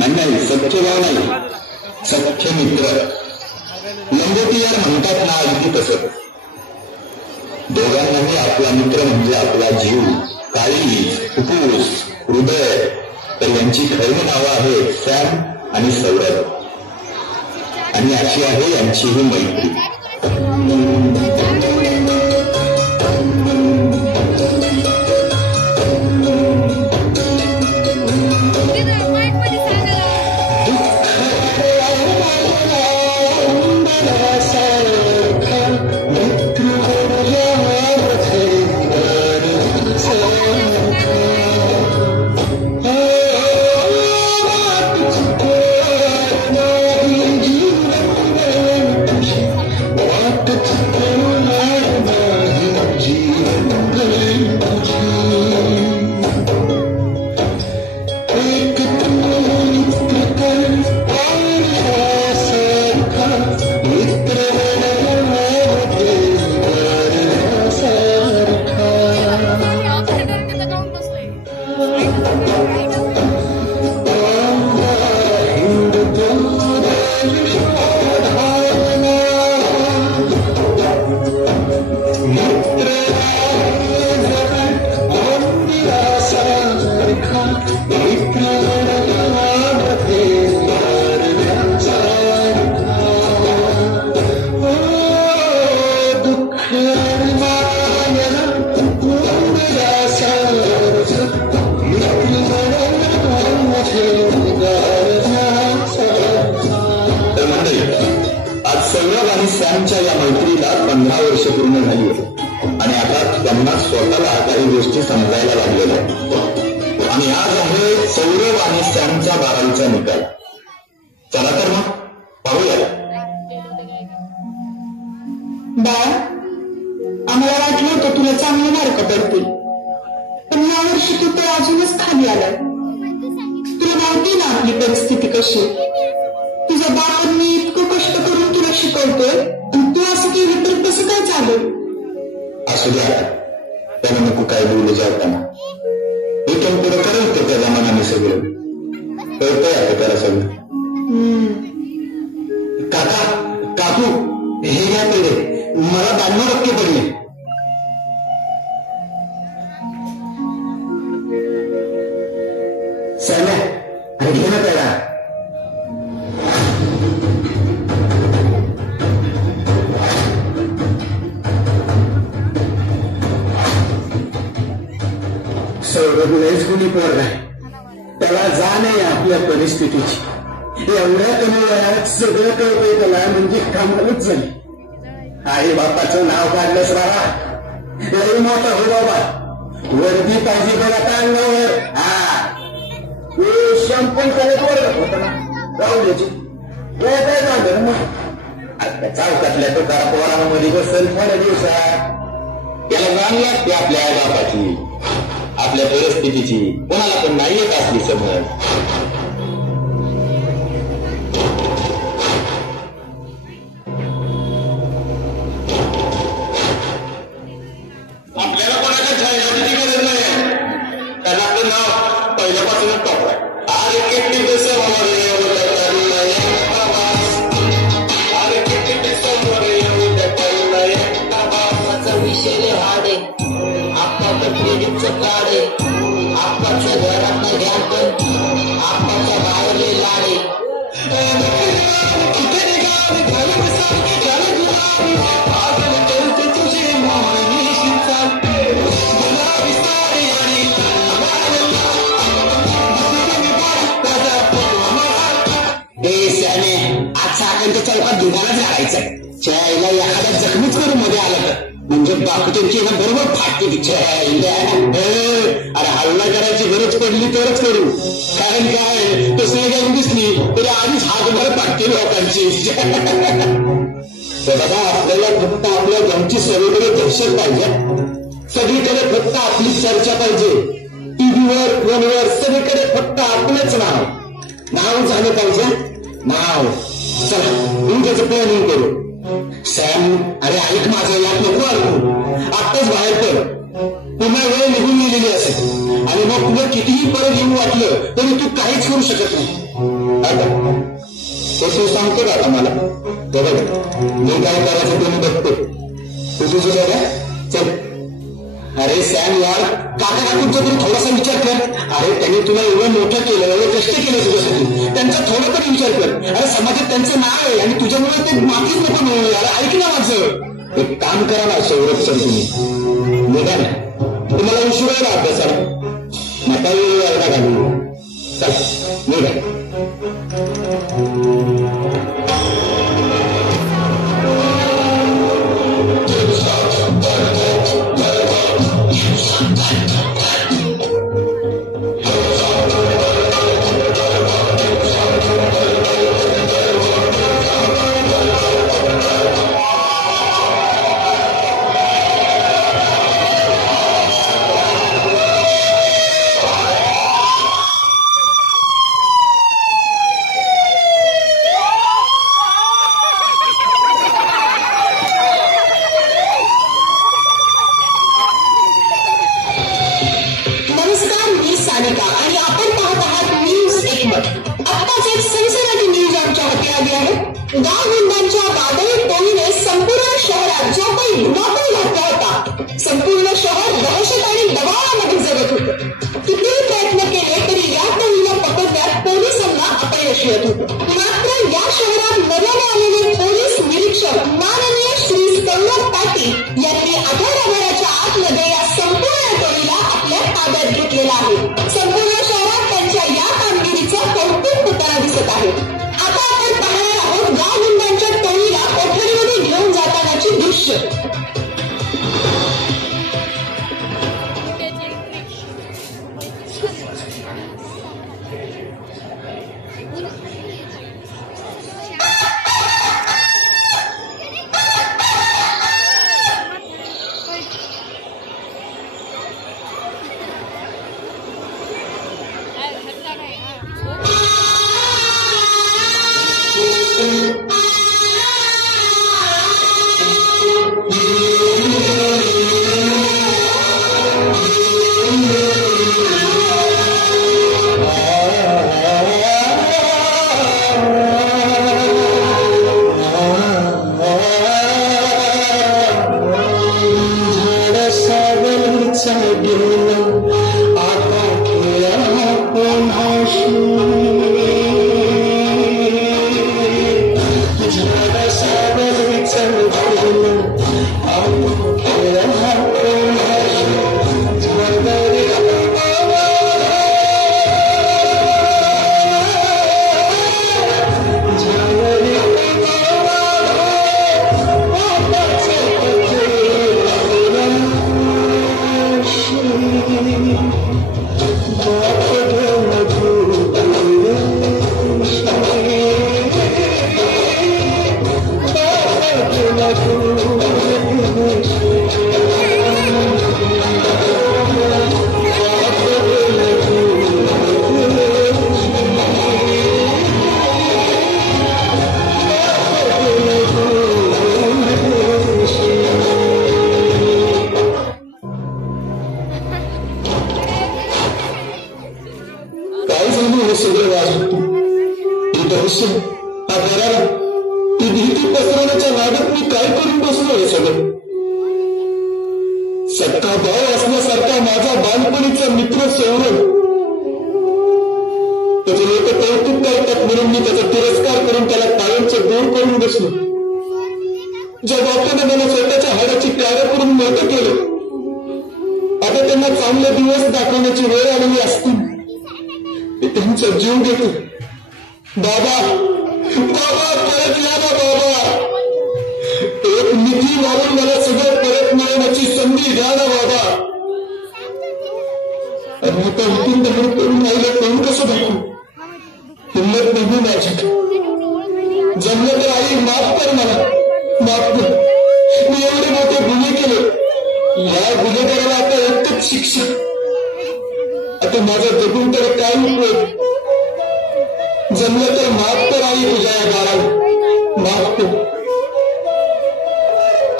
नाही, सख्य भाव नाही, सख्य मित्र. लंगोटियार म्हणतात ना, अगदी तसं. दोघांनाही आपला मित्र म्हणजे आपला जीव, काळी, फुफ्फुस, हृदय. तर यांची खरी नावं आहेत सॅम आणि सौरभ. आणि अशी आहे यांची ही मैत्री. सॅमच्या या मैत्रीला 15 वर्ष पूर्ण झाली आणि आता त्यांना स्वतःला काही गोष्टी समजायला लागलेल्या आहेत. आणि आज आहे सौरभ आणि सॅमचा 12वीचा निकाल. चला तर मग पाहूया. बाळा, आम्हाला वाटलं होतं तुला चांगले मार्क पडतील, पण यावर्षी तू तर अजूनच खाली आलाय. तुला माहिती ना आपली परिस्थिती कशी. तुझ्या बापांनी इतकं कष्ट करून तुला शिकवतोय आणि तू असं केलं तर कसं काय चालेल. असू द्या, त्याला नको काय बोलू जाताना. इथून पुढे करेल तर त्याच्या मनाने सगळं कळतंय आता त्याला सगळं. काका काकू हे घ्या पहिले, मला 92% पडले. सॅम्या अरे घे ना त्याला. सौरभ लयच गुणी पोरगा आहे. त्याला जाण आहे आपल्या परिस्थितीची. एवढ्या कमी वयात सगळं कळतंय त्याला, म्हणजे कमालच झाली. आई बापाचं नाव काढलंस बाबा, लय मोठा हो बाबा. वर्दी पाहिजे बघ आता अंगावर. शंपून करत वरत होत ना, जाऊ द्यायची काय झालं मग. आता चौकातल्या तो पोरामध्ये बसेल थोड्या दिवसात. त्याला जाण लागते आपल्या आई बापाची, आपल्या परिस्थितीची. कोणाला पण नाही येत असली समज. आपल्याला कोणाच्या छायाची गरज नाही. त्याला आपलं नाव पहिल्यापासूनच टॉप आहे. विषय हाडे आप्पाचं क्रेडिटचं कार्ड आहे. आप्पाच्या घरात नाही घ्या, पण आप्पाच्या बाहेरले लाडे. आजच्या चौकात दुकानाच घालायचं. चायला एखाद्या जखमीच करून मध्ये आलं तर म्हणजे बाकीची ना बरोबर फाटते तिच्या. अरे हल्ला करायची गरज पडली तरच करू, कारण काय तसं जाऊन दिसली तरी आधीच हातभर फाटते लोकांची. बाबा आपल्याला फक्त आपल्या गावची सगळीकडे दहशत पाहिजे. सगळीकडे फक्त आपली चर्चा पाहिजे. टीव्हीवर फोनवर सगळीकडे फक्त आपलंच नाव झालं पाहिजे. नाव चला उद्याचं प्लॅनिंग करू. सॅम अरे ऐक माझं, यात नको ऐकू. आत्ताच बाहेर पड. पुन्हा वेळ निघून गेलेली असेल आणि मग तुला कितीही परत येऊ वाटलं तरी तू काहीच करू शकत नाही. आता ते तू सांगतो का आता मला? बघ मी काय करायचं ते मी बघतो. तू तुझं बघा चल. अरे सॅम यार, काका काकूंचा तरी थोडासा विचार कर. अरे त्यांनी तुला एवढं मोठं केलं, एवढं कष्ट केलं तुझ्यासाठी, त्यांचा थोडा तरी विचार कर. अरे समाजात त्यांचं नाव आहे आणि तुझ्यामुळे ते माफीच नको मिळू. अरे ऐक ना माझं, एक काम करा ना सौरभ सर, तुम्ही निघा ना. तुम्हाला उशीर आहे ना अभ्यासाला, नका वेळ यायला घालू. चल निघा.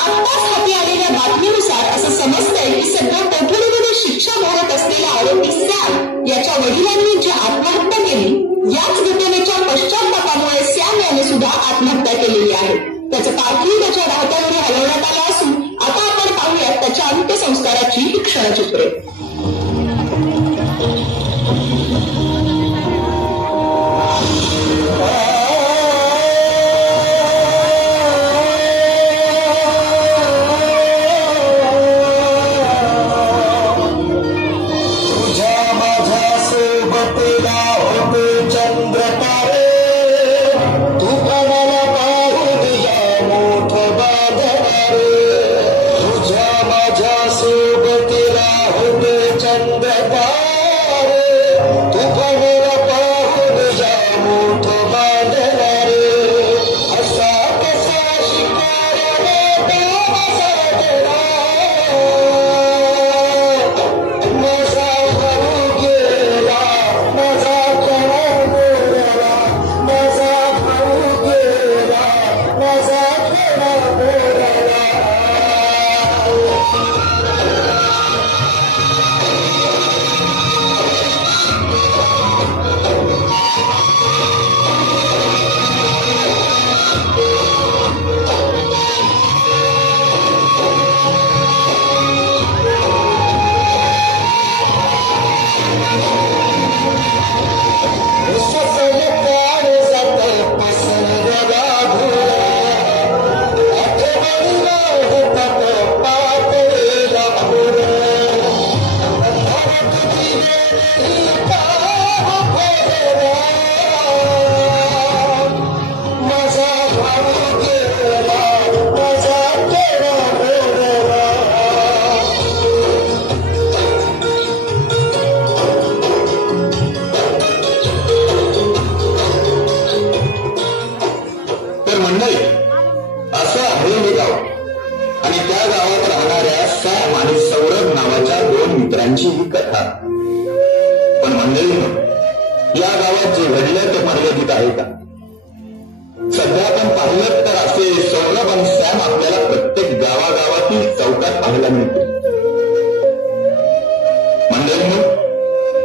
आत्ताच हाती आलेल्या बातमीनुसार असं समजतंय की सध्या कोठडीवर फाशीची शिक्षा भोगत असलेला आरोपी सॅम याच्या वडिलांनी जी आत्महत्या केली, याच घटनेच्या पश्चातापामुळे सॅम याने सुद्धा आत्महत्या केलेली आहे. त्याचं पार्थिव त्याच्या राहत्या घरी हलवण्यात आलं असून आता आपण पाहूयात त्याच्या अंत्यसंस्काराची ही क्षणचित्रे. पण मंडळीनं या गावात जे घडलं ते मर्यादित आहे का? सध्या आपण पाहिलं तर असे सौरभ आणि सॅम आपल्याला प्रत्येक गावागावातील चौकात पाहायला मिळते. मंडळीनं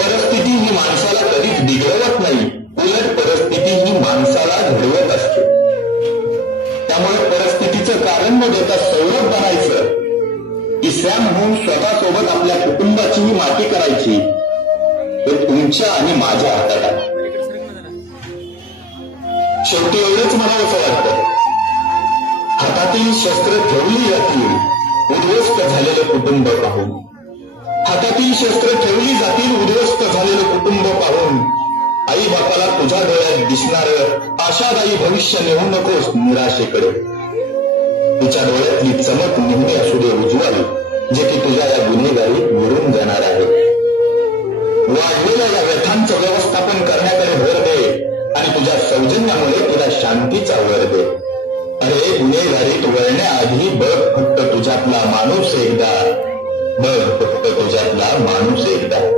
परिस्थिती ही माणसाला कधीच बिघडवत नाही, उलट परिस्थिती ही माणसाला घडवत असते. त्यामुळे परिस्थितीचं कारण न देता सौरभ बनायचं की सॅम होऊन स्वतःसोबत आपल्या कुटुंबाचीही माती करायची, हे तुमच्या आणि माझ्या हातात आहे. शेवटी एवढंच म्हणावंसं वाटतं, हातातील शस्त्र ठेवली जातील उद्ध्वस्त झालेलं कुटुंब पाहून, हातातील शस्त्र ठेवली जातील उद्ध्वस्त झालेलं कुटुंब पाहून. आई बापाला तुझ्या डोळ्यात दिसणारं आशादायी भविष्य नेऊ नकोस निराशेकडे. तिच्या डोळ्यातली चमक नेहमी असू दे उज्ज्वल, जे की तुझ्या या गुन्हेगारी मिळून जाणार आहे. वाढलेल्या या व्यथांचं व्यवस्थापन करण्याकडे भर दे आणि तुझ्या सौजन्यामुळे तुला शांतीचा वर दे. अरे गुन्हेगारीत वळण्याआधी बघ फक्त तुझ्यातला माणूस एकदा, बघ फक्त तुझ्यातला माणूस एकदा.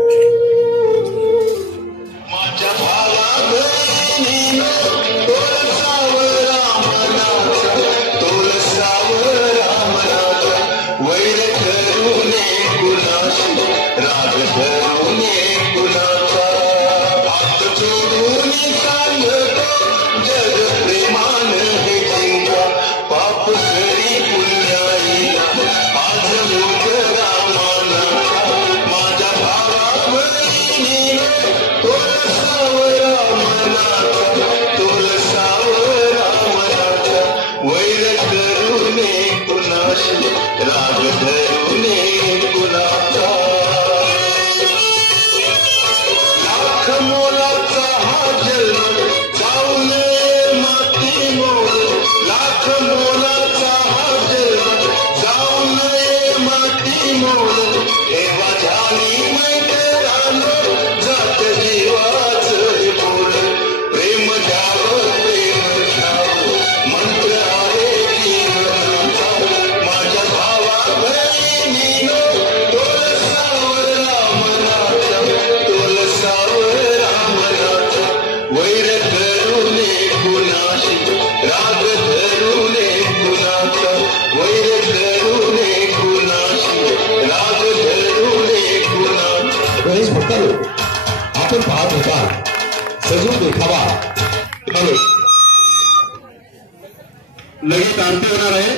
वैर धरुणे कुणाशी राग धरुणे हवा हॅलो लगेच आरती होणार आहे.